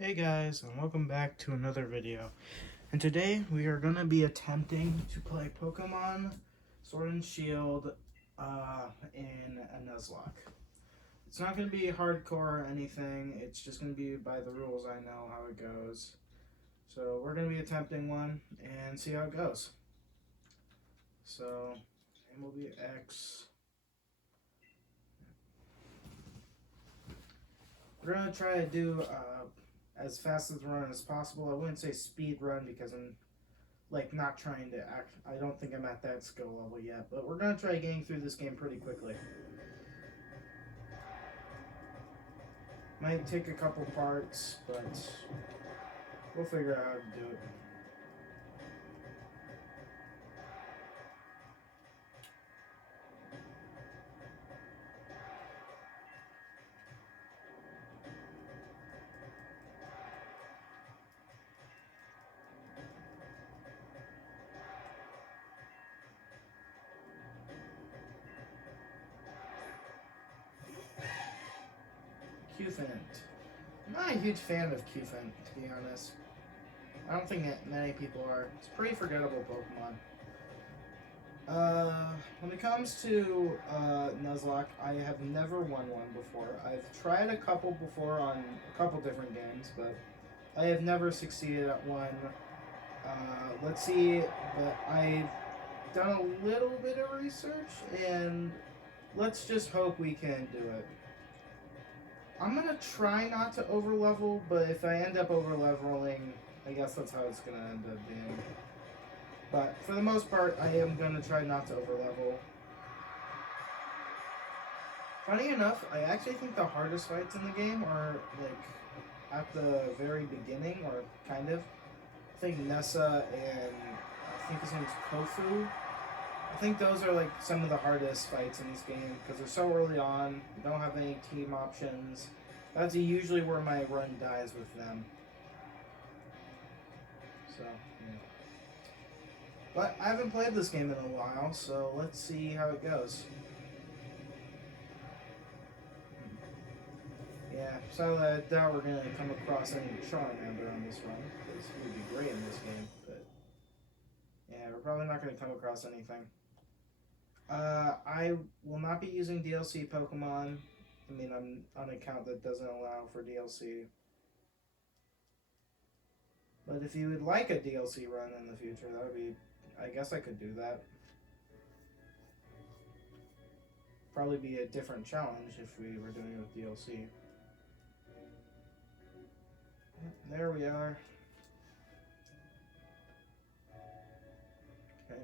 Hey guys, and welcome back to another video. And today we are going to be attempting to play Pokemon Sword and Shield in a Nuzlocke. It's not going to be hardcore or anything, it's just going to be by the rules I know how it goes. So we're going to be attempting one and see how it goes. So, name will be X. We're going to try to do as fast as run as possible. I wouldn't say speed run because I'm not trying to act. I don't think I'm at that skill level yet, but we're gonna try getting through this game pretty quickly. Might take a couple parts, but we'll figure out how to do it. Qfint. I'm not a huge fan of Qfint, to be honest. I don't think that many people are. It's a pretty forgettable Pokemon. When it comes to Nuzlocke, I have never won one before. I've tried a couple before on a couple different games, but I have never succeeded at one. Let's see, but I've done a little bit of research, and let's just hope we can do it. I'm gonna try not to overlevel, but if I end up overleveling, I guess that's how it's gonna end up being. But for the most part, I am gonna try not to overlevel. Funny enough, I actually think the hardest fights in the game are at the very beginning, or kind of. I think Nessa and I think his name's Kofu. I think those are some of the hardest fights in this game because they're so early on. You don't have any team options. That's usually where my run dies with them. So, yeah. But I haven't played this game in a while, so let's see how it goes. Yeah, so I doubt we're going to come across any Charmander on this run, because he would be great in this game, but yeah, we're probably not going to come across anything. I will not be using DLC Pokemon. I mean, I'm on an account that doesn't allow for DLC. But if you would like a DLC run in the future, that would be... I guess I could do that. Probably be a different challenge if we were doing it with DLC. There we are. Okay.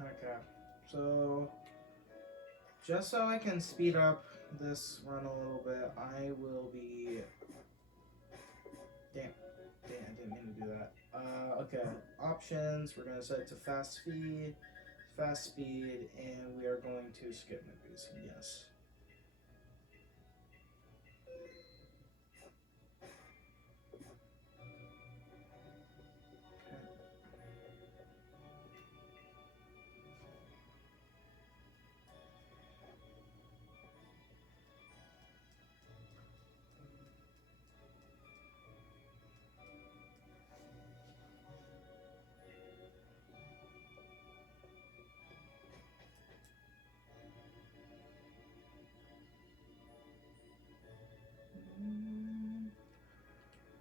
Okay. So, just so I can speed up this run a little bit, I will be... Damn, I didn't mean to do that. Okay, options, we're going to set it to fast speed, and we are going to skip movies, yes.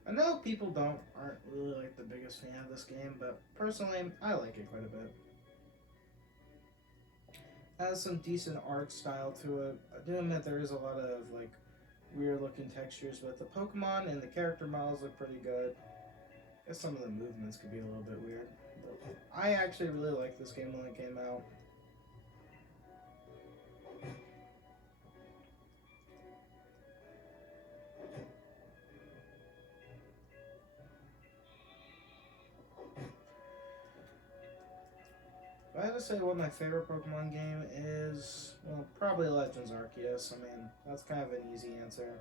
I know people aren't really the biggest fan of this game, but personally, I like it quite a bit. It has some decent art style to it. I do admit there is a lot of weird looking textures, but the Pokemon and the character models look pretty good. I guess some of the movements could be a little bit weird. But I actually really liked this game when it came out. If I had to say what my favorite Pokemon game is, well, probably Legends Arceus. I mean, that's kind of an easy answer.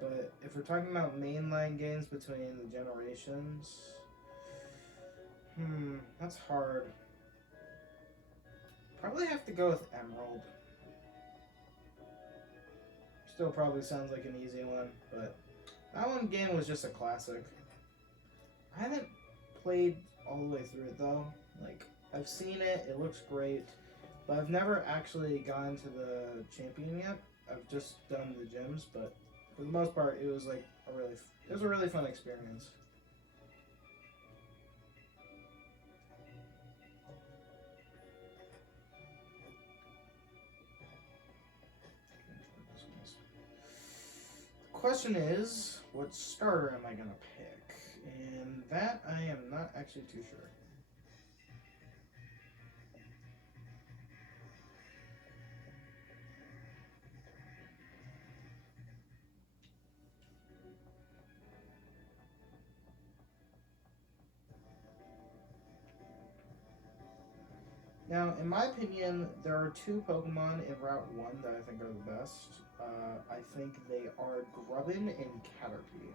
But if we're talking about mainline games between the generations, that's hard. Probably have to go with Emerald. Still probably sounds like an easy one, but that one game was just a classic. I haven't played all the way through it though. Like, I've seen it, it looks great, but I've never actually gone to the champion yet. I've just done the gyms, but for the most part, it was like it was a really fun experience. The question is, what starter am I gonna pick? And that I am not actually too sure. Now, in my opinion, there are two Pokemon in Route 1 that I think are the best. I think they are Grubbin and Caterpie.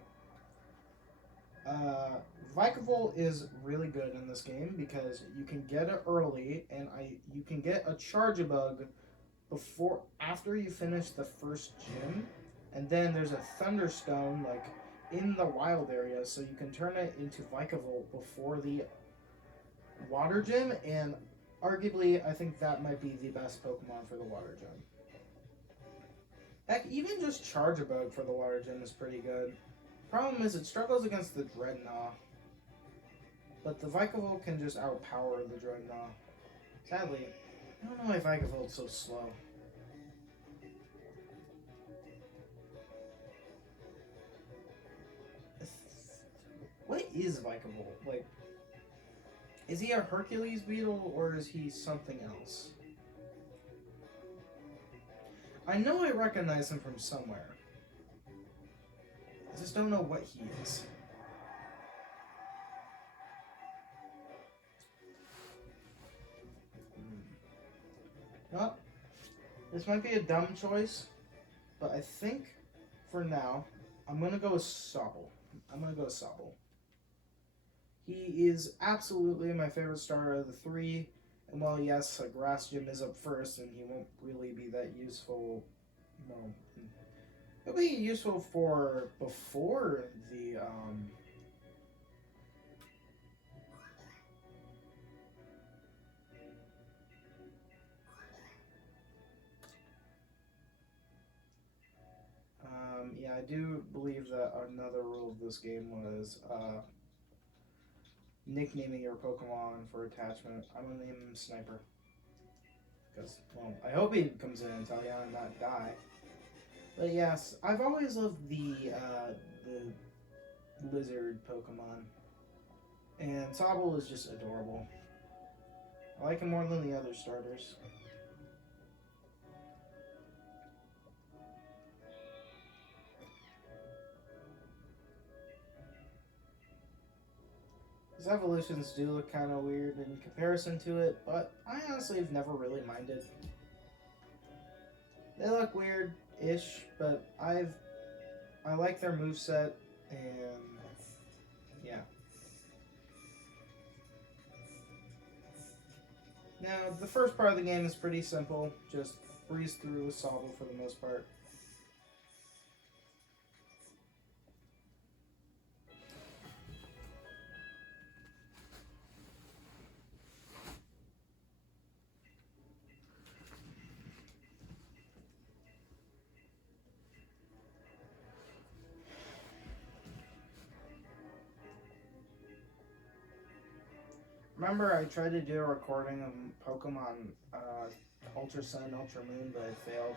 Vikavolt is really good in this game because you can get it early, and you can get a Charjabug after you finish the first gym, and then there's a Thunderstone like in the wild area, so you can turn it into Vikavolt before the water gym, and arguably I think that might be the best Pokemon for the water gym. Heck, even just Charjabug for the water gym is pretty good. Problem is, it struggles against the Dreadnought. But the Vikavolt can just outpower the Dreadnought. Sadly, I don't know why Vikavolt's so slow. What is Vikavolt? Like, is he a Hercules beetle or is he something else? I know I recognize him from somewhere. I just don't know what he is. Well, this might be a dumb choice, but I think for now, I'm going to go with Sobble. He is absolutely my favorite starter of the three. And while, yes, a grass gym is up first, and he won't really be that useful. Well, he'll be useful for before the yeah, I do believe that another rule of this game was nicknaming your Pokemon for attachment. I'm gonna name him Sniper. Because, well, I hope he comes in and tell you and not die. But yes, I've always loved the lizard Pokemon. And Sobble is just adorable. I like him more than the other starters. His evolutions do look kind of weird in comparison to it, but I honestly have never really minded. They look weird-ish, but I like their moveset, and yeah. Now, the first part of the game is pretty simple. Just breeze through with Sobble for the most part. Remember, I tried to do a recording of Pokemon Ultra Sun, Ultra Moon, but it failed.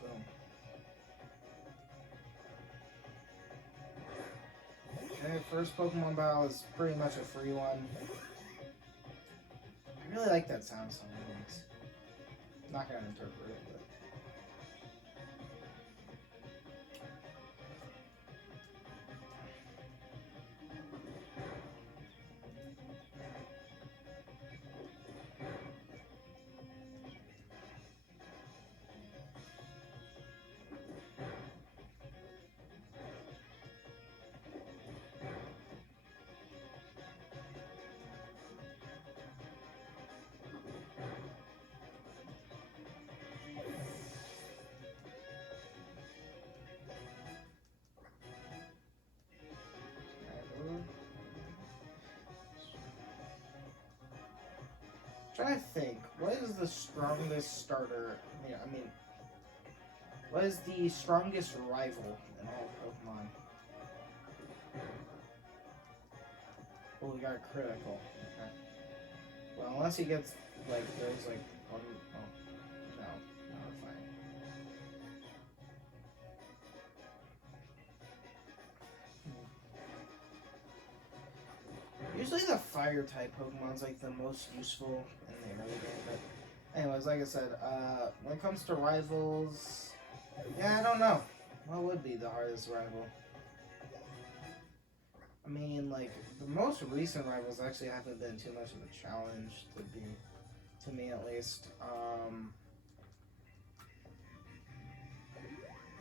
Boom. Okay, first Pokemon battle is pretty much a free one. I really like that sound song. I'm not gonna interpret it, but. trying to think, what is the strongest starter? I mean, what is the strongest rival in all Pokemon? Oh, we got a critical. Okay. Well, unless he gets, like, those, like, one... Oh, no. No, we're fine. Usually the Fire-type Pokemon's, like, the most useful in the early game, but... Anyways, like I said, when it comes to rivals... Yeah, I don't know. What would be the hardest rival? I mean, like, the most recent rivals actually haven't been too much of a challenge to me at least.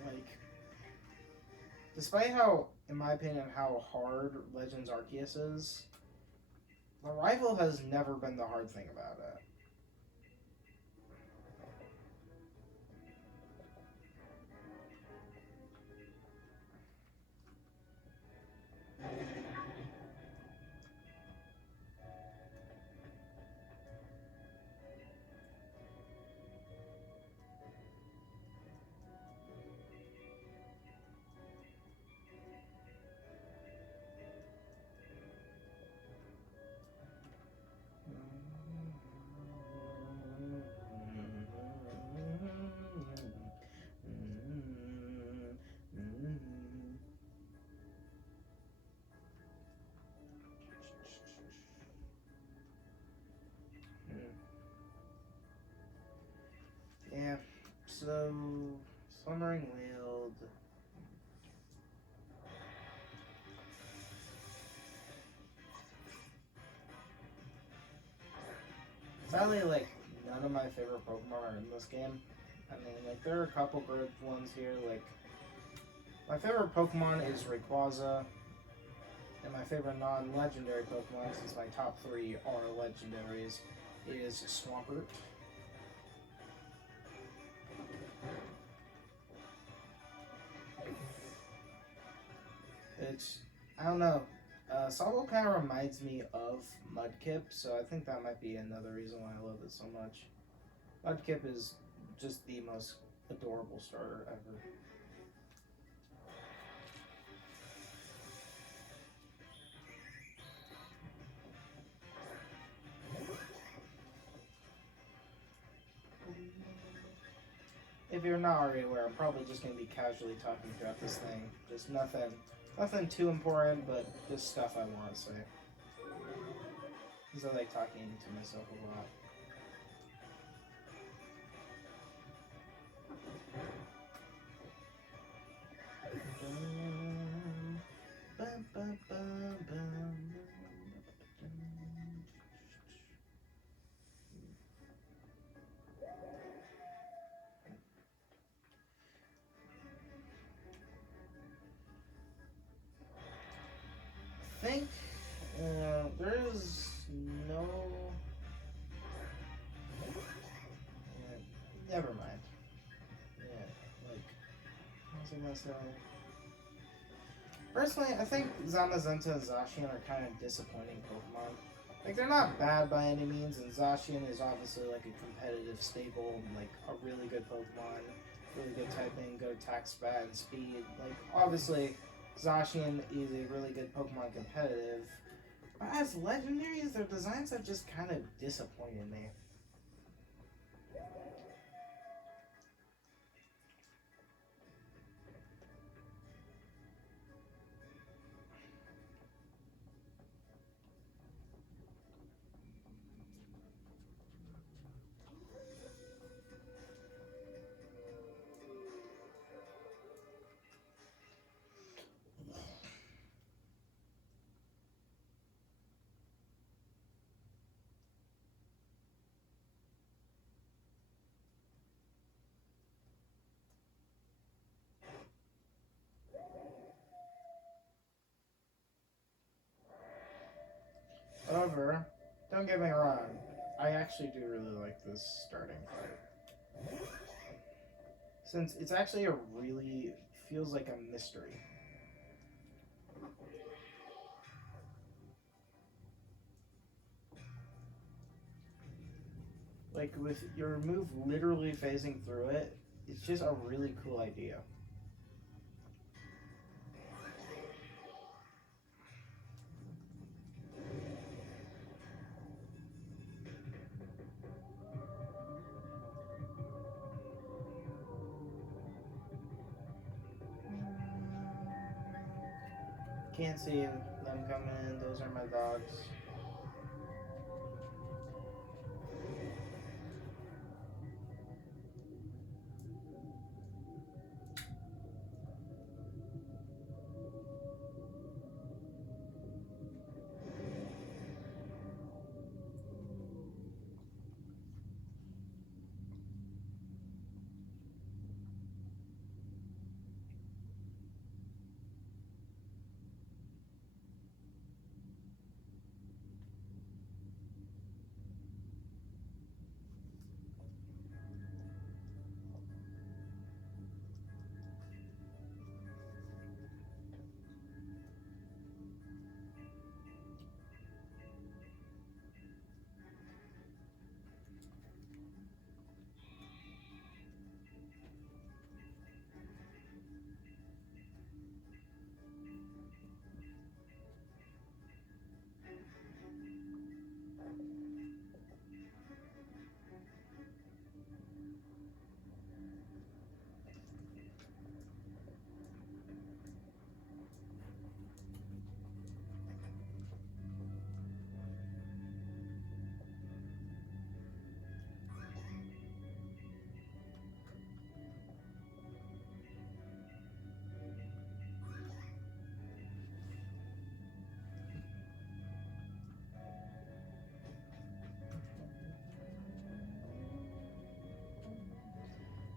Like, despite how, in my opinion, how hard Legends Arceus is, the rival has never been the hard thing about it. Yeah, so Slumbering Wild. Sadly, like, none of my favorite Pokemon are in this game. I mean, like, there are a couple good ones here. Like, my favorite Pokemon is Rayquaza, and my favorite non-legendary Pokemon, since my top 3 are legendaries, is Swampert. It's, I don't know. Sabo kind of reminds me of Mudkip, so I think that might be another reason why I love it so much. Mudkip is just the most adorable starter ever. If you're not already aware, I'm probably just going to be casually talking throughout this thing. Just nothing too important, but just stuff I want to say. Because I like talking to myself a lot. I think there's no... never mind. Yeah, like, what was I gonna say? Personally, I think Zamazenta and Zacian are kind of disappointing Pokemon. Like, they're not bad by any means, and Zacian is obviously like a competitive staple, like a really good Pokemon, really good typing, good attack, spat, and speed. Like, obviously, Zacian is a really good Pokemon competitive, but as legendaries, their designs have just kind of disappointed me. However, don't get me wrong, I actually do really like this starting fight. Since it's actually a really, feels like a mystery. like with your move literally phasing through it. It's just a really cool idea. Can't see them coming in. Those are my dogs.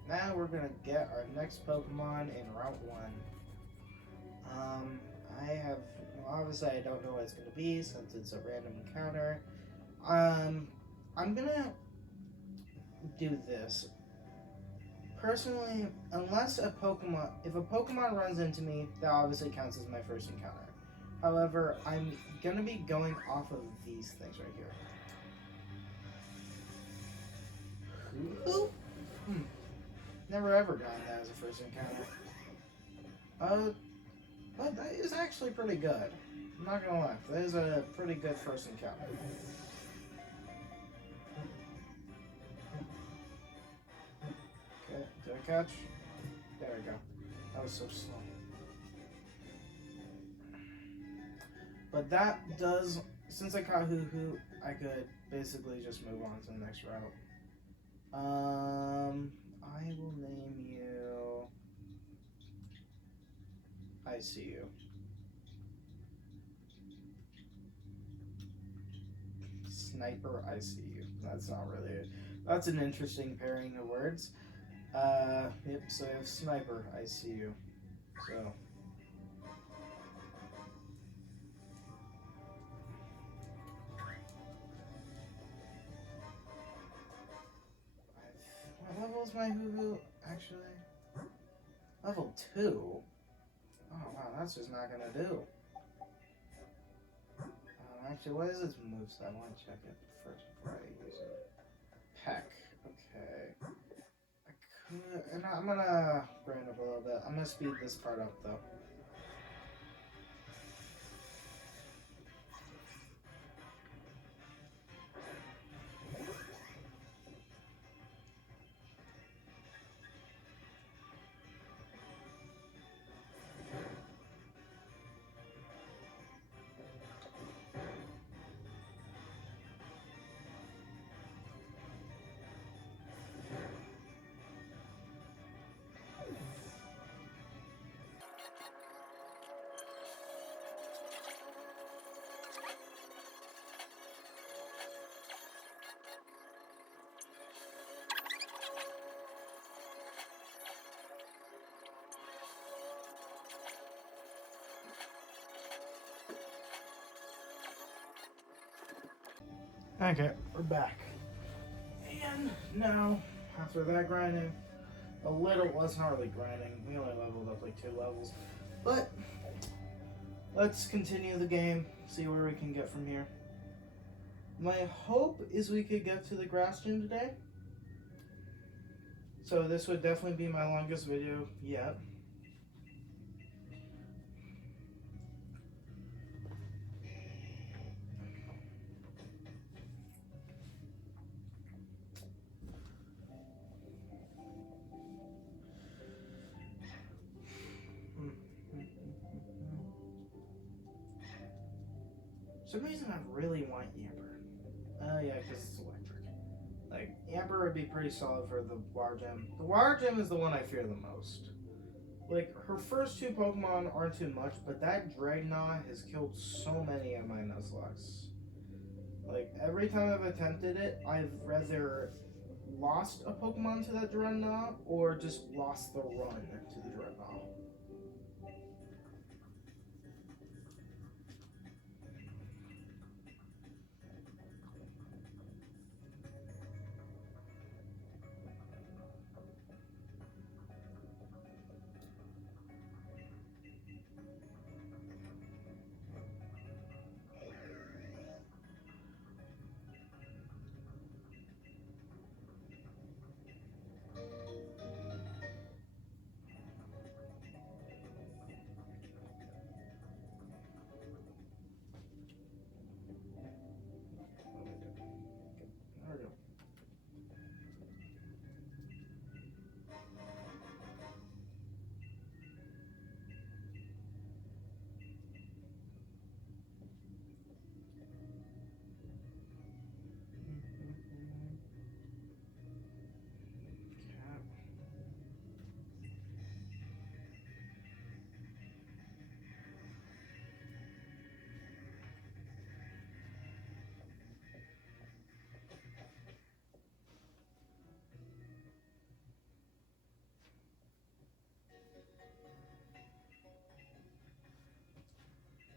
Now we're gonna get our next Pokemon in Route 1. I have, obviously I don't know what it's gonna be since it's a random encounter. I'm gonna do this. Personally, unless if a Pokemon runs into me, that obviously counts as my first encounter. However, I'm gonna be going off of these things right here. Ooh. Never ever gotten that as a first encounter. But that is actually pretty good. I'm not gonna lie, that is a pretty good first encounter. Okay, did I catch? There we go. That was so slow. But that does, since I caught Hoo-Hoo, I could basically just move on to the next route. I will name you I See You. Sniper, I See You. That's not really it. That's an interesting pairing of words. Yep, so I have Sniper, I See You. So. What level is my Hoo-Hoo, actually? Level 2? Oh, wow, that's just not gonna do. Actually, what is its moveset? I want to check it first before I use it. Peck. Okay. I could, and I'm gonna brand up a little bit. I'm gonna speed this part up though. Okay, we're back. And now, after that grinding, well, it's not really grinding. We only leveled up like 2 levels. But, let's continue the game, see where we can get from here. My hope is we could get to the grass gym today. So this would definitely be my longest video yet. For some reason I really want Amber. Oh yeah, because it's electric. Like, Amber would be pretty solid for the Water Gem. The Water Gem is the one I fear the most. Like, her first two Pokemon aren't too much, but that Dragonite has killed so many of my Nuzlocks. Like, every time I've attempted it, I've rather lost a Pokemon to that Dreadnought or just lost the run to the Dreadnought. There we go.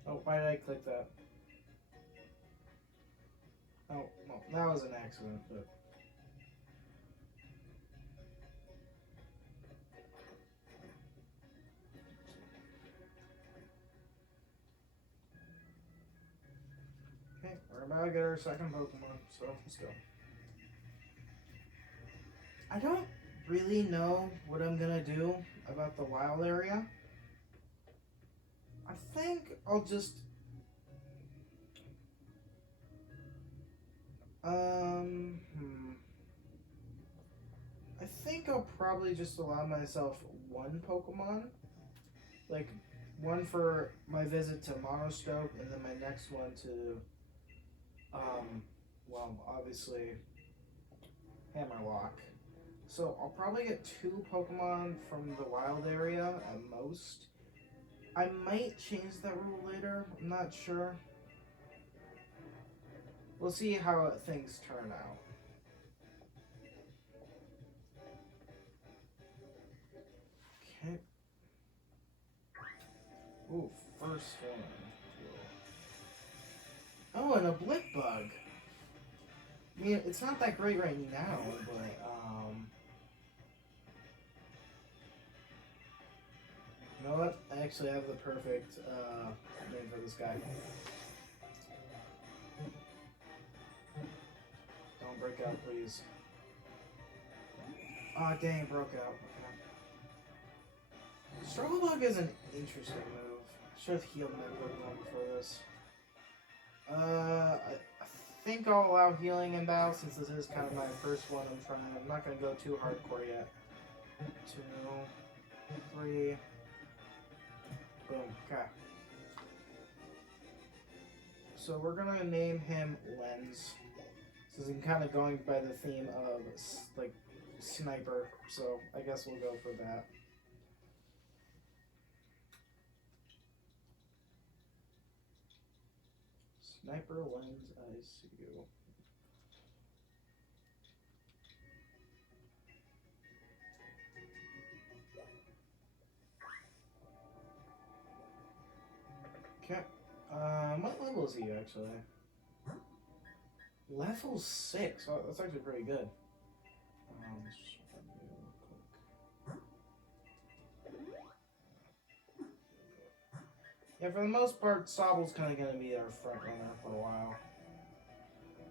Oh, why did I click that? Oh, well, that was an accident, but... Okay, we're about to get our second Pokemon, so let's go. I don't really know what I'm gonna do about the wild area. I think I'll just... I think I'll probably just allow myself one Pokemon. Like, one for my visit to Monoscope, and then my next one to, well, obviously, Hammerlock. So I'll probably get two Pokemon from the wild area at most. I might change that rule later, I'm not sure. We'll see how things turn out. Okay. Ooh, first one. Oh, and a Blip Bug. I mean, it's not that great right now, but, you know what? I actually have the perfect, name for this guy. Don't break out, please. Ah, dang, it broke out. Okay. Struggle Bug is an interesting move. Should have healed my Pokemon before this. I think I'll allow healing in battle since this is kind of my first one I'm trying. I'm not going to go too hardcore yet. 2, 3. Boom. Okay. So we're going to name him Lens. Since I'm kind of going by the theme of, like, sniper. So I guess we'll go for that. Sniper Lens, I see you. Okay. What level is he actually? Level 6. Oh, that's actually pretty good. Let's just yeah, for the most part, Sobble's kind of going to be our front runner for a while.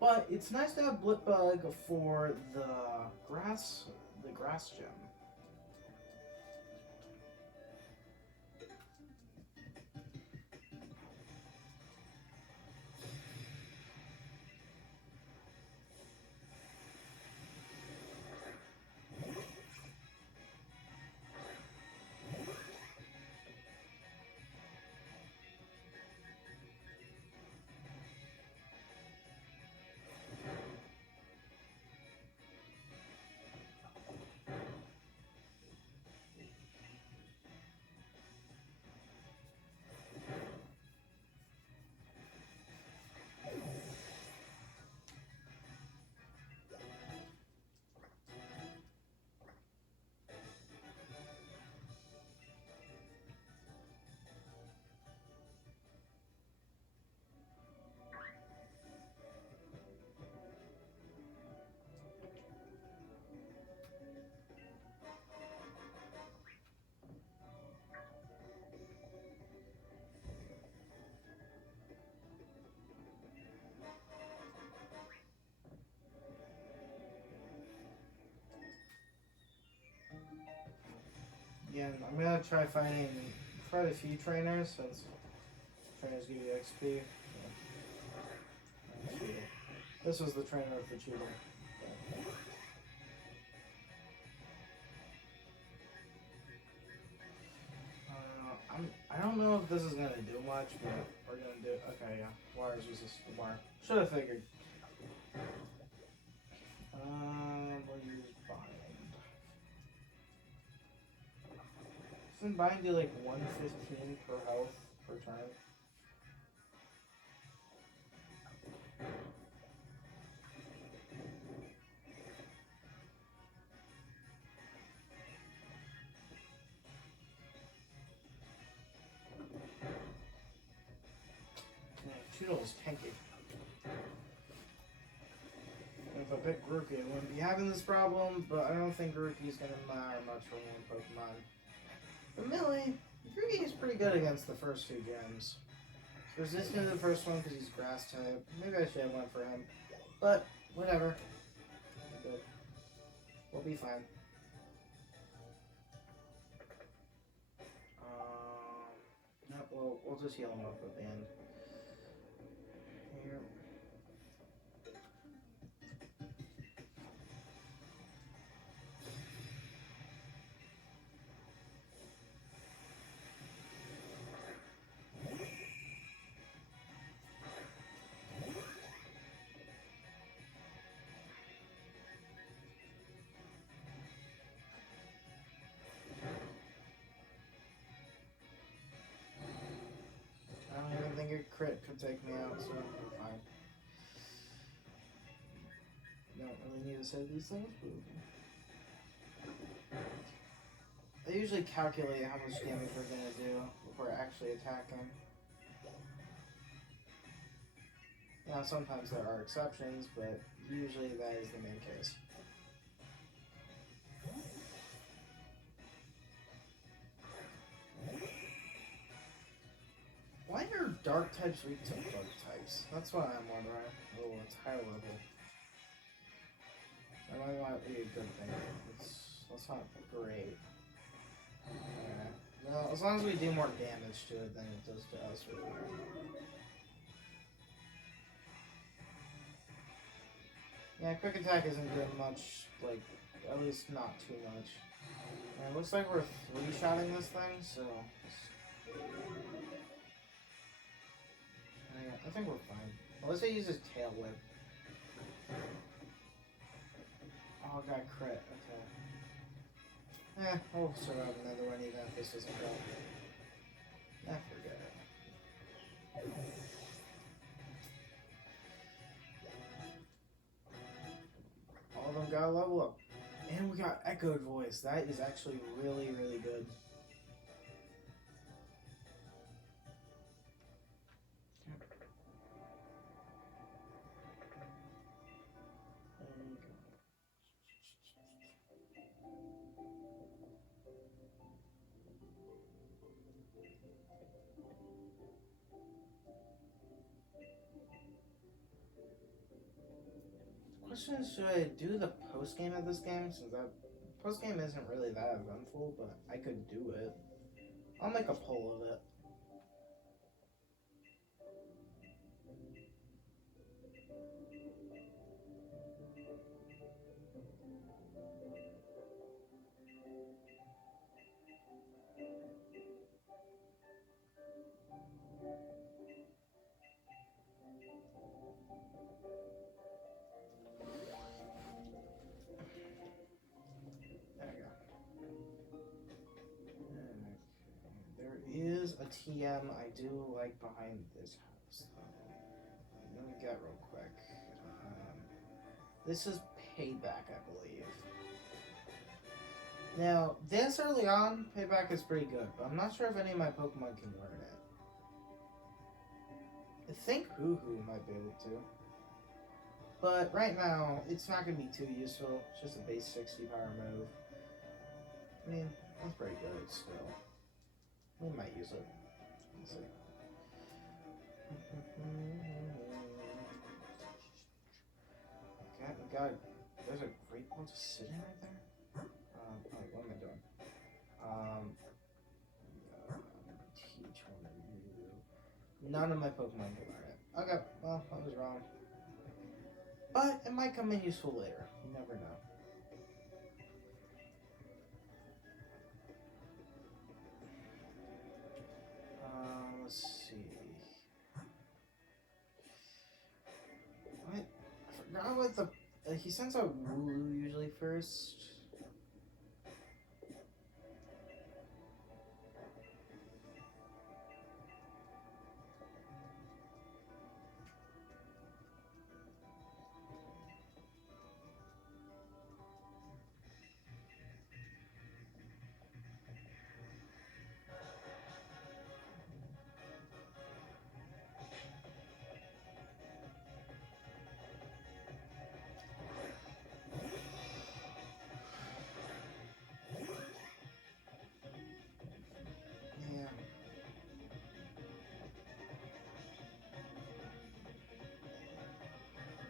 But it's nice to have Blipbug for the grass gem. Yeah, I'm gonna try finding quite a few trainers since trainers give you XP. Yeah. This was the trainer of the cheetah. I don't know if this is gonna do much, but we're gonna do it. Okay, yeah. Wires resist the bar. Should have figured. We'll use bind. Doesn't bind do like 115 per health per turn? Yeah, Cheeto is tanky. If I pick Grookey, I wouldn't be having this problem, but I don't think Grookey's gonna matter much for one Pokemon. But Millie, Grookey is pretty good against the first two gens. He's resistant to the first one because he's grass type. Maybe I should have went for him. But, whatever. Good. We'll be fine. No, we'll just heal him up at the end. Here. I don't even think a crit could take me out, so we're fine. Don't really need to say these things, but I usually calculate how much damage we're gonna do before actually attacking. Now, sometimes there are exceptions, but usually that is the main case. Why are dark types weak to bug types? That's what I'm wondering. Oh, it's higher level. That might not be a good thing. That's not great. Well, as long as we do more damage to it than it does to us, we're fine. Yeah, quick attack isn't doing much, like, at least not too much. And it looks like we're three-shotting this thing, so... I think we're fine. Unless he uses Tail Whip. Oh, got crit. Okay. We'll survive another one even if this doesn't go. Forget it. All of them got a level up. And we got Echoed Voice. That is actually really, really good. Question is, should I do the post game of this game? Since that post game isn't really that eventful, but I could do it. I'll make a poll of it. There is a TM I do like behind this house, though. Let me get real quick. This is Payback, I believe. Now, this early on, Payback is pretty good, but I'm not sure if any of my Pokemon can learn it. I think Hoo-Hoo might be able to. But right now, it's not going to be too useful. It's just a base 60 power move. I mean, it's pretty good still. We might use it. Let's see. Okay, we got. There's a great ball just sitting right there. Wait, what am I doing? Teach one of you. None of my Pokemon can learn it. Okay, well, I was wrong. But it might come in useful later. You never know. Let's see. What? I forgot what the... he sends out Wooloo usually first.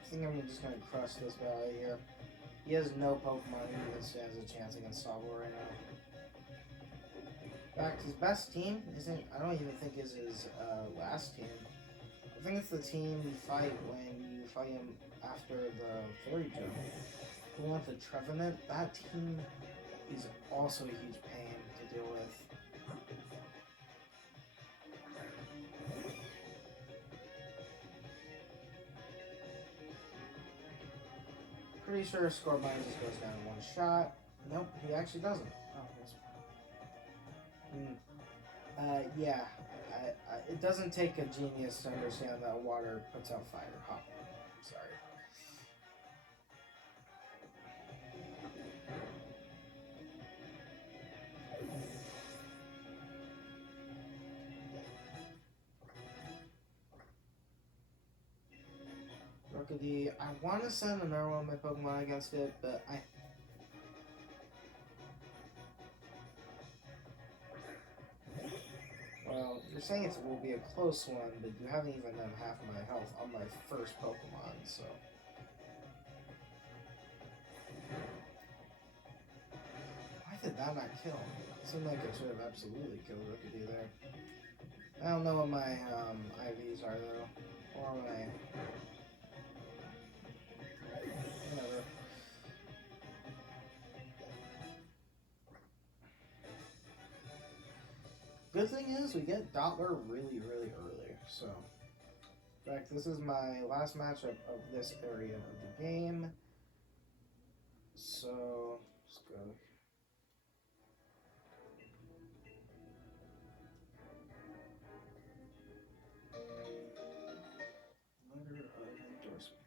I think I'm just gonna crush this guy here. He has no Pokemon who even stands a chance against Salvo right now. In fact, his best team isn't, I don't even think is his last team. I think it's the team you fight when you fight him after the Fairy Jump. The one with the Trevenant, that team is also a huge pain to deal with. Pretty sure Scorbunny just goes down in one shot. Nope, he actually doesn't. Oh, yeah. It doesn't take a genius to understand that water puts out fire. Oh, sorry. Rookidee, I want to send another one of my Pokemon against it, but well, you're saying it will be a close one, but you haven't even done half of my health on my first Pokemon, so... Why did that not kill him? It seemed like it should have absolutely killed Rookidee there. I don't know what my IVs are, though. Or my... whatever. Good thing is, we get Dottler really, really early, so... In fact, this is my last matchup of this area of the game. So, let's go. Letter of endorsement.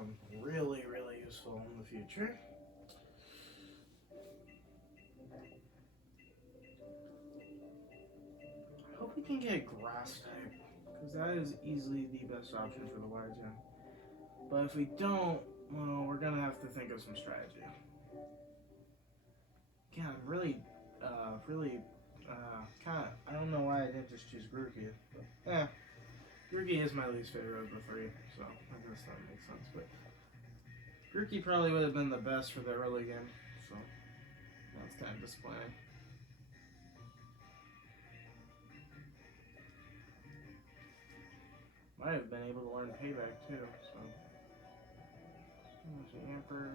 become really, really useful in the future. I hope we can get grass type, because that is easily the best option for the water gem. But if we don't, well, we're gonna have to think of some strategy. Yeah, I'm really, kind of. I don't know why I didn't just choose Grookey. But, yeah, Grookey is my least favorite of the three, so I guess that makes sense. But Grookey probably would have been the best for the early game, so that's kind of disappointing. Might have been able to learn Payback too, so. Amper.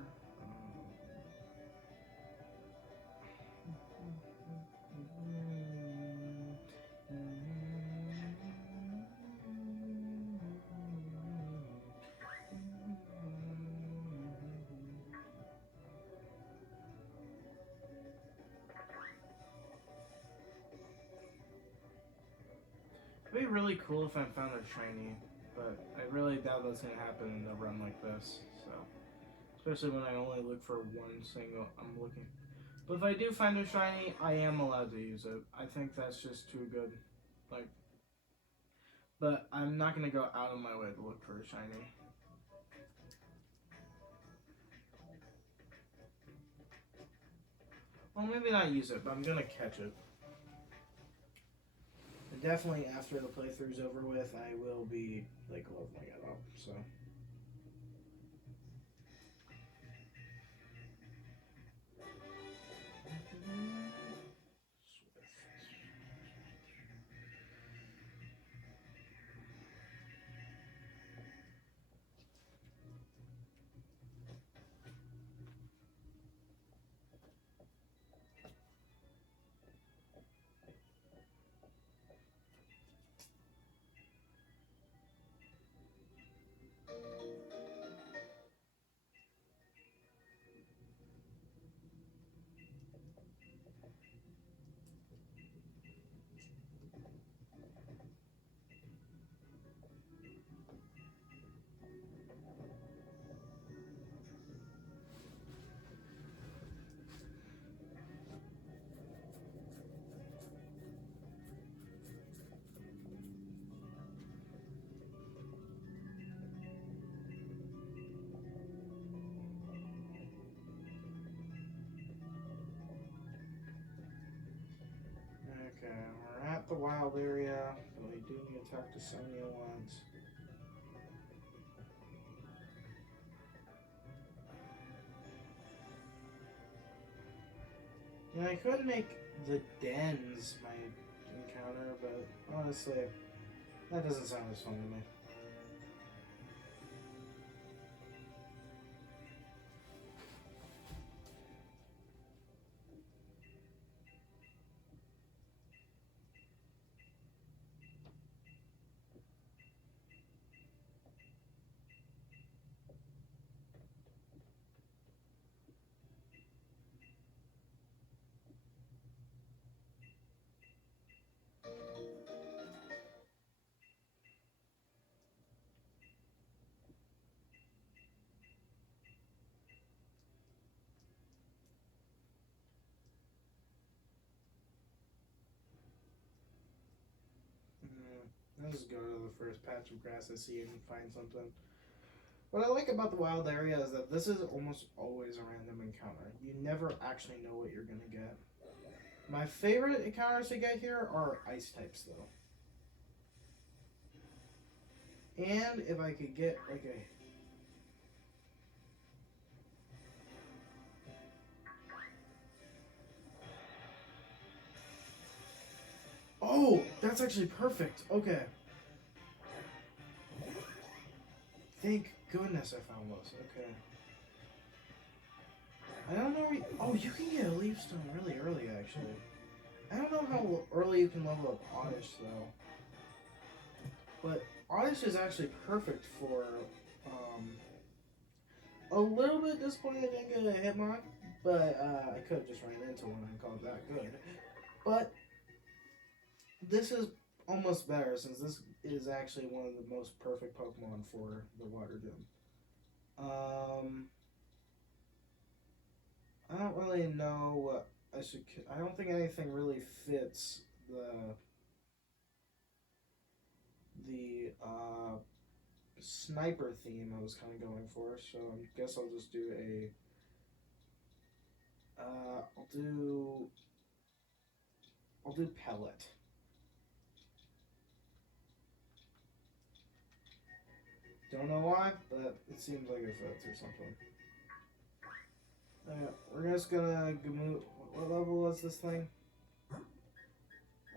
It'd be really cool if I found a shiny, but I really doubt that's gonna happen in a run like this. So, especially when I only look for one single, I'm looking. But if I do find a shiny, I am allowed to use it. I think that's just too good. Like, but I'm not gonna go out of my way to look for a shiny. Well, maybe not use it, but I'm gonna catch it. And definitely after the playthrough's over with, I will be like leveling it up. So. Okay, we're at the wild area, but we do need to talk to Sonia once. Yeah, I could make the dens my encounter, but honestly, that doesn't sound as fun to me. I'll just go to the first patch of grass I see and find something. What I like about the wild area is that this is almost always a random encounter. You never actually know what you're gonna get. My favorite encounters to get here are ice types, though. And if I could get like a oh, that's actually perfect. Okay. Thank goodness I found those. Okay. I don't know. Oh, you can get a leaf stone really early, actually. I don't know how early you can level up Oddish, though. But Oddish is actually perfect for. A little bit disappointed I didn't get a Hitmon, but I could have just ran into one and called that good. But this is almost better since this is actually one of the most perfect Pokemon for the Water Gym. I don't think anything really fits the sniper theme I was kind of going for. So I guess I'll just do a. I'll do. I'll do pellet. Don't know why, but it seems like it fits or something. We're just gonna move. What level was this thing?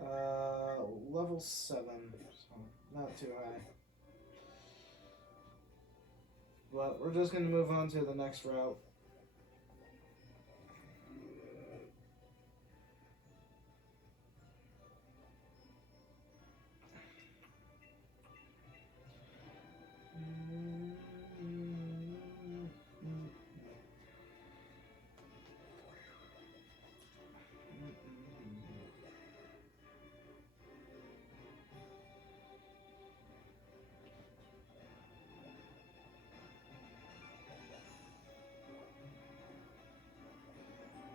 Level 7, so not too high. But we're just gonna move on to the next route.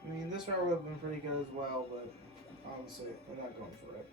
I mean, this route would have been pretty good as well, but honestly, we're not going for it.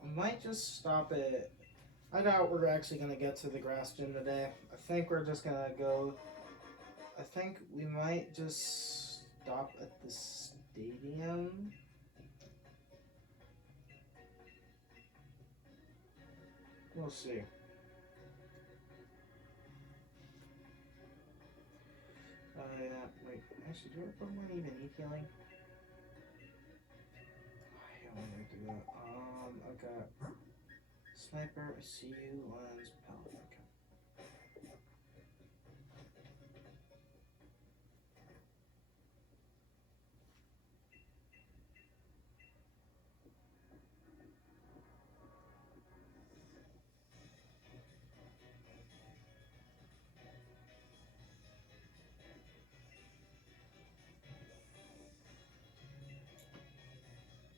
I might just stop it. I doubt we're actually going to get to the grass gym today. I think we're just going to go. I think we might just stop at the stadium. We'll see. Yeah, wait. Actually, do our Pokemon even need healing? I don't want to do that. Okay. Sniper, I see you. Lens, pellet. Okay.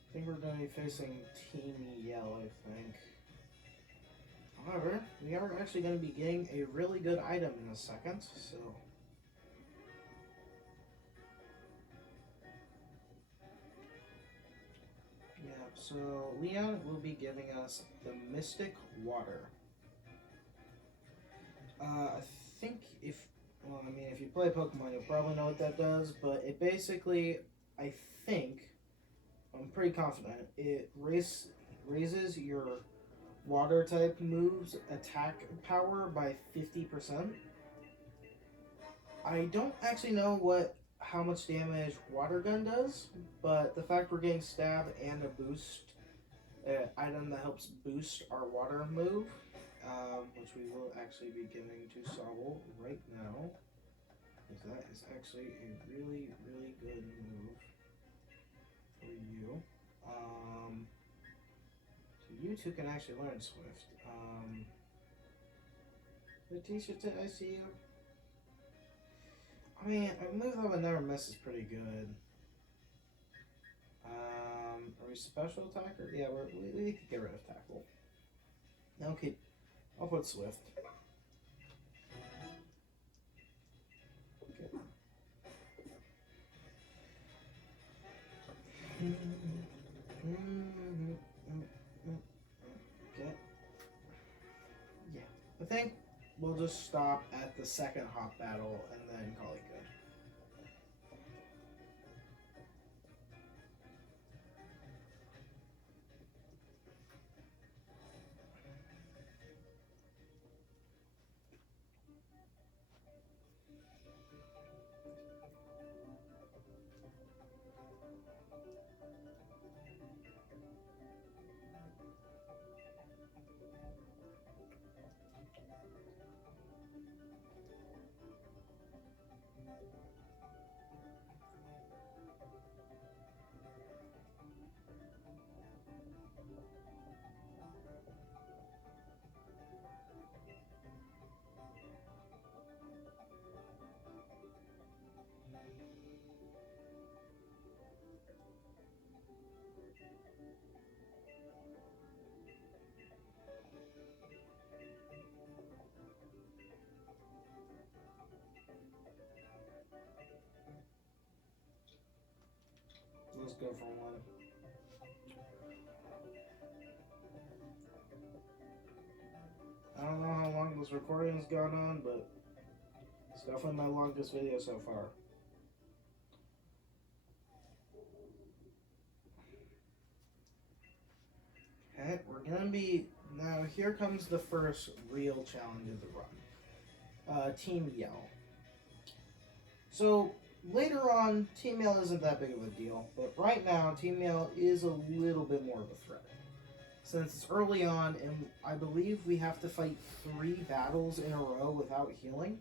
I think we're going to be facing Team Yell, I think. However, we are actually going to be getting a really good item in a second, so... Yeah, so Leon will be giving us the Mystic Water. I think well, I mean, if you play Pokemon, you'll probably know what that does, but it basically, I'm pretty confident, it raises your water type moves attack power by 50%. I don't actually know how much damage Water Gun does, but the fact we're getting Stab and a boost item that helps boost our water move, which we will actually be giving to Sobble right now, because that is actually a really, really good move for you. So you two can actually learn Swift. The t-shirt that I see you. I mean, a move that would never miss is pretty good. Are we special attacker? Yeah, we could get rid of tackle. Okay, I'll put Swift. Okay. Okay. Yeah, I think we'll just stop at the second hop battle and then call it good. Let's go for one. I don't know how long this recording's gone on, but it's definitely my longest video so far. Okay, we're gonna be... Now, here comes the first real challenge of the run. Team Yell. So, later on, Team Yell isn't that big of a deal, but right now, Team Yell is a little bit more of a threat. Since it's early on, and I believe we have to fight 3 battles in a row without healing,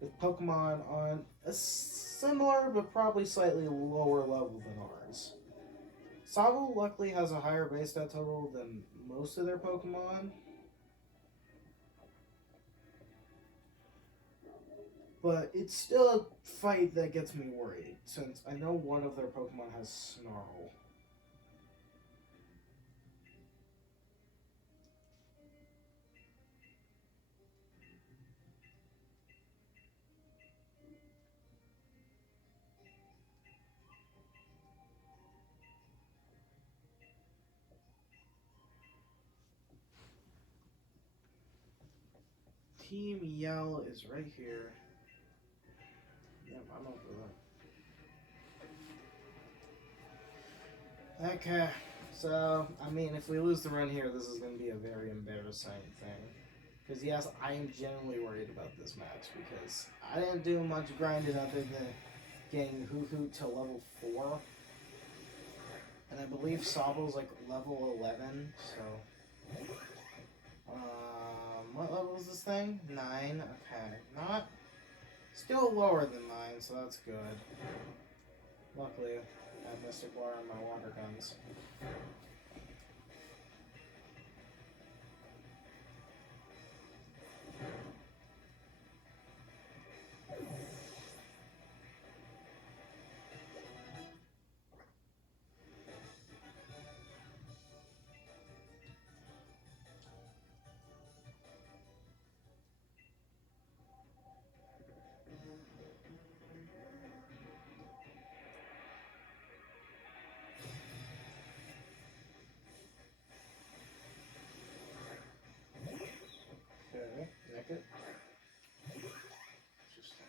with Pokemon on a similar but probably slightly lower level than ours. Sabo luckily has a higher base stat total than most of their Pokemon. But it's still a fight that gets me worried, since I know one of their Pokemon has Snarl. Team Yell is right here. Yep, I'm up for that. Okay, so, I mean, if we lose the run here, this is going to be a very embarrassing thing. Because, yes, I am genuinely worried about this match, because I didn't do much grinding other than getting Hoo-Hoo to level 4. And I believe Sabo's like level 11, so... what level is this thing? 9? Okay, not... Still lower than 9, so that's good. Luckily, I have Mystic Water on my water guns. Okay, naked. Interesting.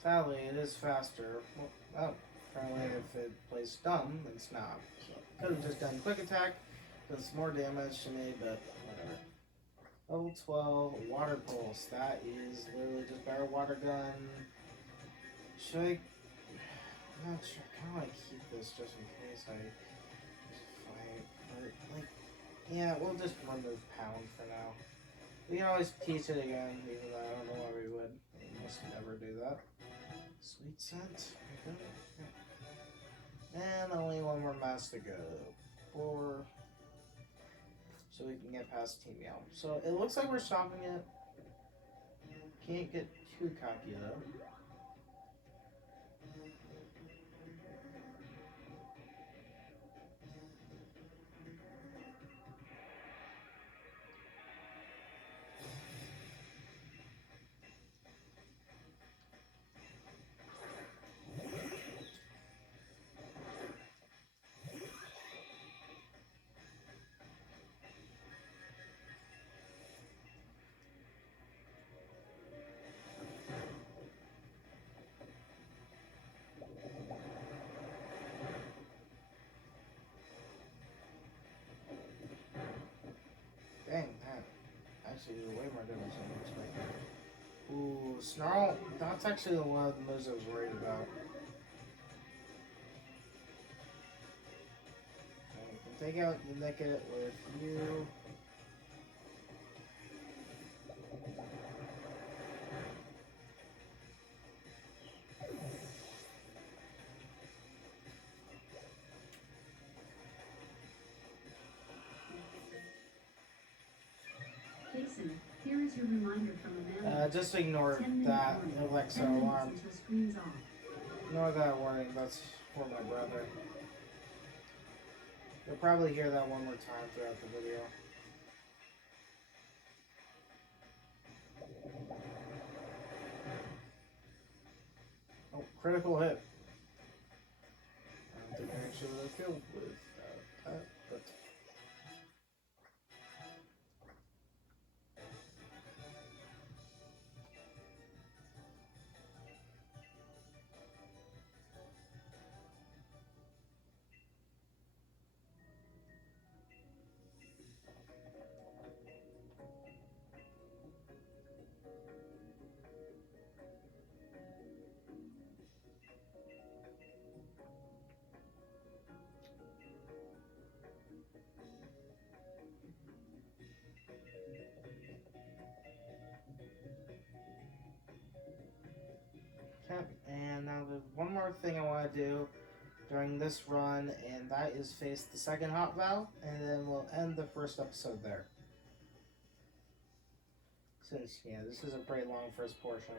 Sadly, it is faster. Well, apparently if it plays stun, then it's not. So, could have just done quick attack, does more damage to me, but whatever. Level 12, Water Pulse. That is literally just better water gun. Should I... I'm not sure. I kind of want to keep this just in case I fight. Or, like, yeah, we'll just remove Pound for now. We can always teach it again, even though I don't know why we would. We must never do that. Sweet Scent. Okay. And only one more mass to go. 4. So we can get past Team Yell. So it looks like we're stopping it. Can't get too cocky though. actually do way more damage than I expected. Ooh, Snarl. That's actually one of the moves I was worried about. Okay, you can take out the Nicket with you. Jason, here is your reminder from Amanda. Just ignore 10-minute that warning. Alexa 10 minutes alarm. until screen's off. Ignore that warning. That's for my brother. You'll probably hear that one more time throughout the video. Oh, critical hit. I don't think I actually would have killed with that, but... Okay, and now there's one more thing I want to do during this run, and that is face the second hot valve, and then we'll end the first episode there. Since, yeah, this is a pretty long first portion.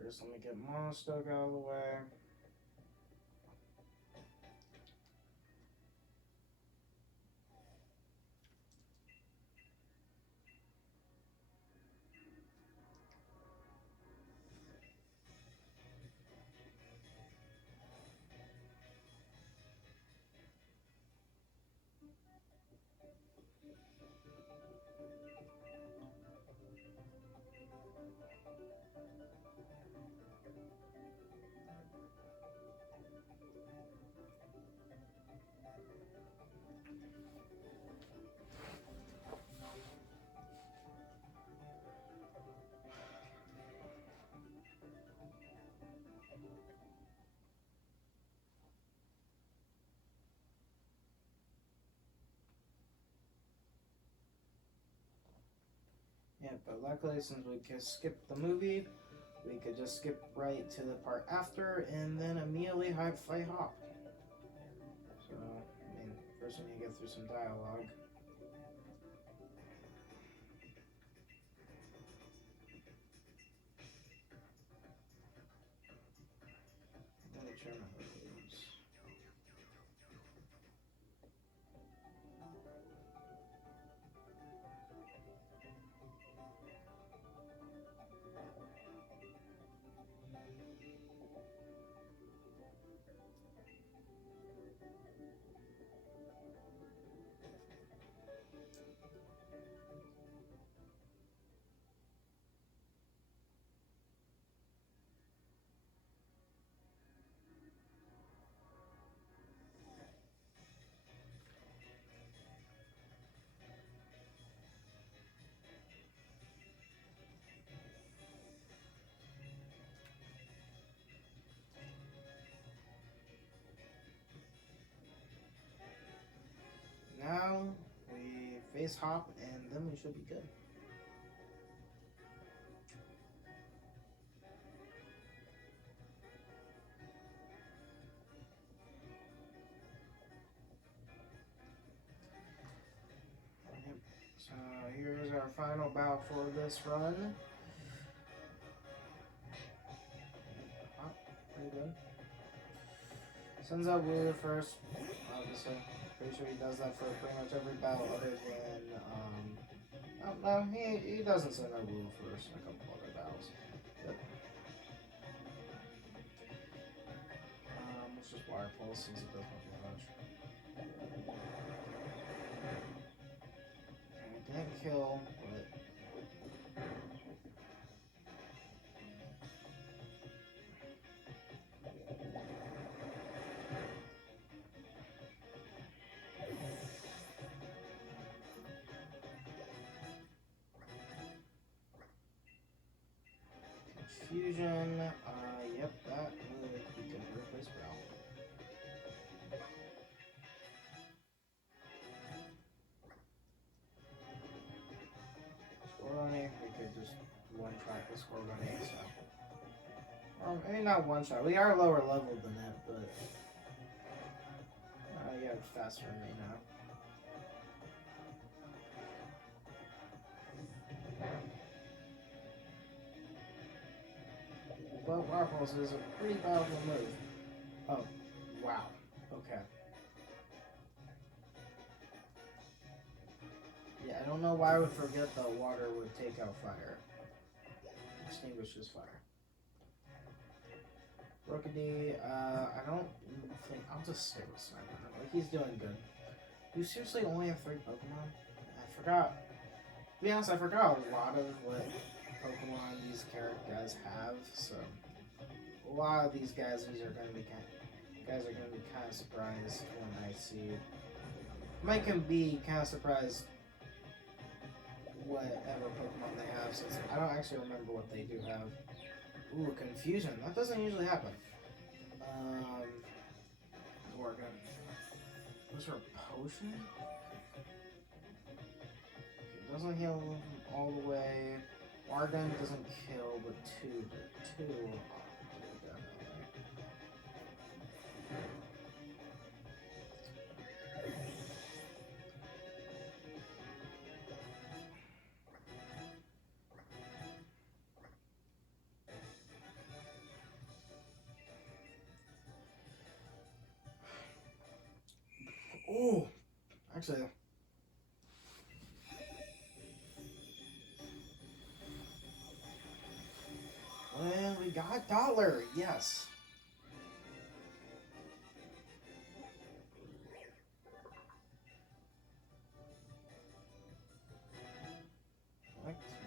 First, let me get Monostoke out of the way. Yeah, but luckily, since we could skip the movie, we could just skip right to the part after and then immediately fight Hop. So, I mean, first we need to get through some dialogue. Let me try my moves. Now we face Hop, and then we should be good. So here's our final battle for this run. Hop, pretty good. Sends out Wheeler first, obviously. Pretty sure he does that for pretty much every battle other than, oh, no, he doesn't send out Wheeler first in a couple other battles. But, let's just Wire Pulse since it does more damage. I didn't kill, but Confusion, yep, that would be good to replace Brow. Scorbunny, we could just one-shot the Scorbunny, so. Maybe not one-shot, we are lower level than it, but... yeah, it's faster than me now. But Water Pulse is a pretty powerful move. Oh, wow. Okay. Yeah, I don't know why I would forget that water would take out fire. Extinguishes fire. Rookity, I don't think... I'll just stay with Sniper. Like, he's doing good. You seriously only have 3 Pokemon? I forgot. To be honest, I forgot a lot of what Pokemon these guys have, so... A lot of these guys are going to be kind of surprised when I see. Mike can be kind of surprised whatever Pokemon they have, since I don't actually remember what they do have. Ooh, Confusion. That doesn't usually happen. Organ. Was there a potion? It doesn't heal all the way. Argon doesn't kill, but 2. Oh, actually, well, we got Dollar, yes.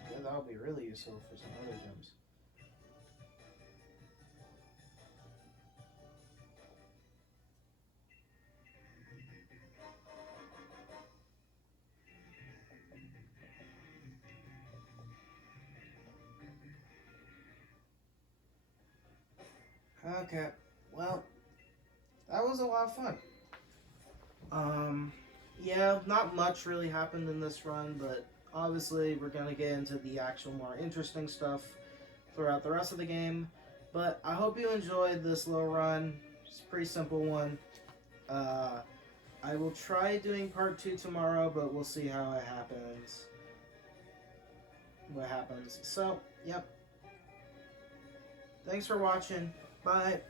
Good, that'll be really useful for some other gems. Okay, well, that was a lot of fun. Yeah, not much really happened in this run, but obviously we're gonna get into the actual more interesting stuff throughout the rest of the game. But I hope you enjoyed this little run. It's a pretty simple one. I will try doing part 2 tomorrow, but we'll see how it happens. What happens. So, yep. Thanks for watching. Bye.